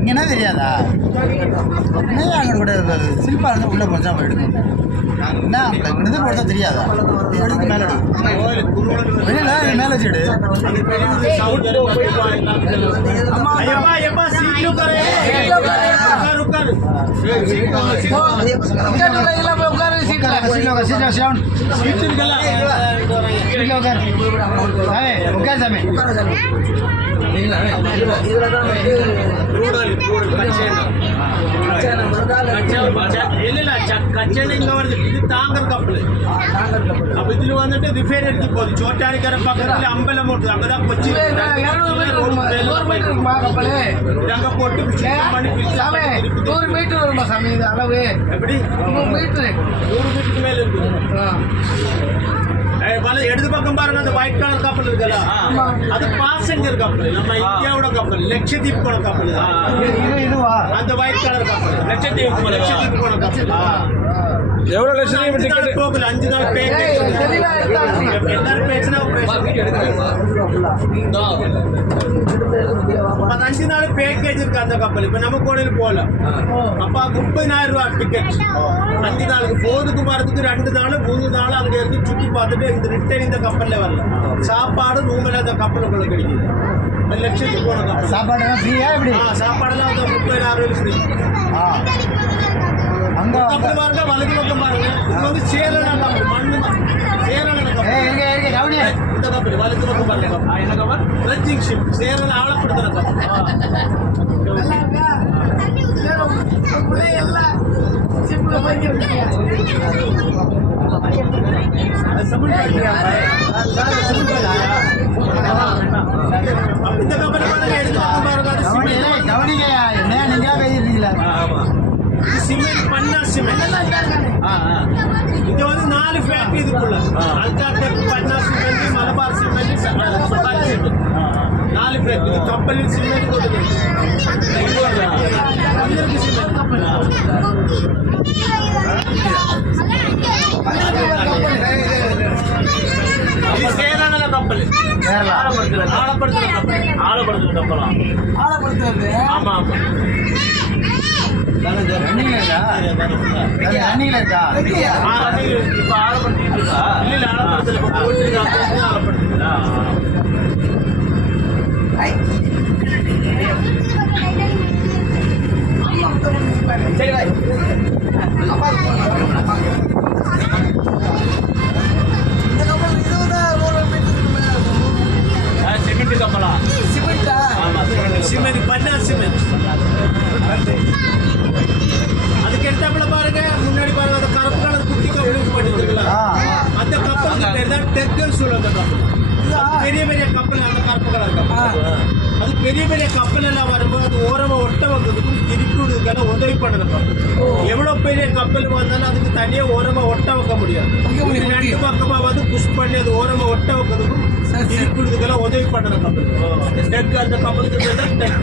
இங்கன்னா தெரியாதா அங்கே கூட சில்பா இருந்து உள்ள போச்சா எடுக்கணும் என்ன இது போட்டா தெரியாதா எடுத்து மேலே மேலே வச்சுடு இது தாங்கர் கப்பல் அப்ப இதுல வந்துட்டு ரிஃபைன் எடுத்து போகுது சோட்டாரிக்கரை பக்கத்துல அம்பலம் ஓட்டுது அங்கதான் கொச்சி அங்க போட்டு 100 மீட்டர் வருமா சாமி இது அளவு எப்படி 100 மீட்டருக்கு மேல இருக்கு இடது பக்கம் பாருங்க அந்த ஒயிட் கலர் கப்பல் இருக்குல்ல அது பாசஞ்சர் கப்பல் நம்ம இந்தியாவோட கப்பல் லட்சத்தீப் போன கப்பல் அந்த ஒயிட் கலர் கப்பல் லட்சத்தீப் போன கப்பல் எவ்வளவு லட்சம் போகல 5 நாள் பேக்கேஜ் எல்லாரும் பேசினா 5 நாள் பேக்கேஜ் இருக்கு அந்த கப்பல் இப்ப நம்ம கோடையில் போகல அப்ப 30,000 ரூபாய் டிக்கெட் 5 நாளுக்கு போதுக்கு வரதுக்கு 2 நாள் 3 நாள் அங்க இருந்து சுற்றி பார்த்துட்டு இந்த ரிட்டர்ன் இந்த கப்பல்ல வரல சாப்பாடு ரூம்ல அந்த கப்பலுக்குள்ள கிடைக்குது லட்சத்துக்கு போன கப்பல் சாப்பாடுலாம் 30,000 ஃப்ரீ அங்க கப்பல் பாருங்க வலது பக்கம் பாருங்க இது வந்து சேரன கப்பல் மண்ணு சேரன கப்பல் இந்த கப்பல் வலது பக்கம் பாருங்க என்ன கப்பல் ட்ரெஞ்சிங் ஷிப் சேரன ஆழப்படுத்துற கப்பல் இந்த கப்பல் பாருங்க எடுத்து கவனிக்கையா என்ன நீங்க பேசிருக்கீங்களா சிமெண்ட் பண்ணா சிமெண்ட் இது வந்து 4 ஃபேக்டரி இதுக்குள்ள அல்ட்ராடெக் பண்ணா சிமெண்ட் மலபார் சிமெண்ட் சுகால் சிமெண்ட் 4 ஃபேக்டரி கப்பலில் சிமெண்ட் போடுது சேரான கப்பல் ஆழப்படுத்துற கப்பல் ஆமா ஆமா ரன்னிங்ல இருக்கா இப்ப ஆழப்படுத்திட்டு இருக்கா இல்ல ஆழப்படுத்தல சிமெண்ட் கப்பலா சிமெண்ட் பண்ணா சிமெண்ட் அதுக்கு எடுத்தாப்புல பாருங்க முன்னாடி பாருங்க அந்த கருப்பு கலர் குட்டி கப்பல் பண்ணிருக்குல்ல அந்த கப்பல் பேர் தான் டெக்கல் சொல்லுவாங்க கப்பல் பெரிய பெரிய கப்பல் அந்த கருப்பு கலர் கப்பல் அது பெரிய பெரிய கப்பல் எல்லாம் வரும்போது அது ஓரமா ஒட்ட வைக்கிறதுக்கும் திருப்பிடுறதுக்கான உதவி பண்ணுற கப்பல் எவ்வளவு பெரிய கப்பல் வந்தாலும் அதுக்கு தனியா ஓரமா ஒட்ட வைக்க முடியாது 2 பக்கமா வந்து புஷ் பண்ணி அது ஓரமா ஒட்ட வைக்கிறதுக்கும் திருப்பிடுறதுக்கெல்லாம் உதவி பண்ணுற கப்பல் டெக் அந்த கப்பலுக்கு பேர் தான் டெக்.